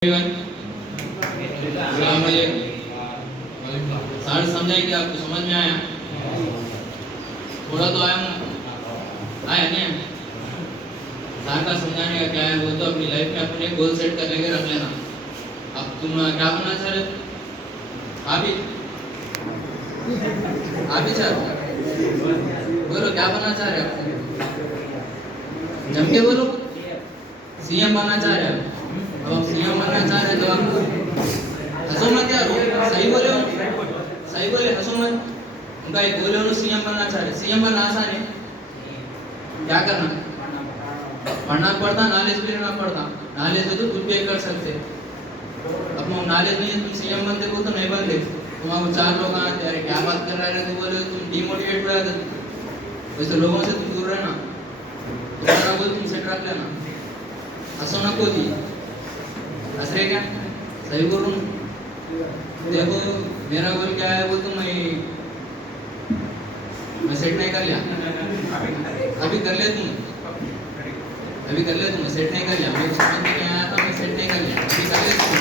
सारे समझाए कि आपको समझ में आया? थोड़ा तो आया नहीं? सार का समझाने का क्या है, वो तो अपनी लाइफ में अपने गोल सेट कर लेके रख लेना। अब तुम क्या बनना चाह रहे? आप ही चाह रहे? बोलो क्या बनना चाह रहे आप? जम के बोलो। सीएम बनना चाह रहे हैं? अब आप सीएम बनना चाह रहे हैं तो आपको हंसो मत यार, सही बोले हो, सही बोले, हंसो मत। उनका एक बोले हो सीएम बनना चाह रहे। सीएम बनना आसान है, क्या करना? पढ़ना पड़ता, नॉलेज भी लेना पड़ता। नॉलेज हो तो कुछ भी कर सकते। अब नॉलेज नहीं है, तुम सीएम बनते हो तो नहीं बनते। तुम्हारे चार लोग आते, अरे क्या बात कर रहे हैं, तो बोले तुम डिमोटिवेट हो जाते। वैसे लोगों से तुम दूर रहना, तुम्हारा गोल तुम सेट रख लेना। हंसो ना कोई, हंस रहे क्या? सही बोल रहा हूँ? देखो मेरा गोल क्या है, वो तो मैं सेट नहीं कर लिया। अभी कर ले तुम, अभी कर ले तुम, सेट नहीं कर लिया। मैं समझ में आया था, मैं सेट नहीं कर लिया, अभी कर ले तुम।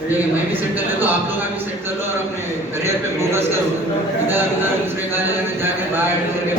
ठीक है, मैं भी सेट कर ले तो आप लोग भी सेट कर लो और अपने करियर पे फोकस करो। इधर उधर दूसरे कार्य में जाके बाहर पूरे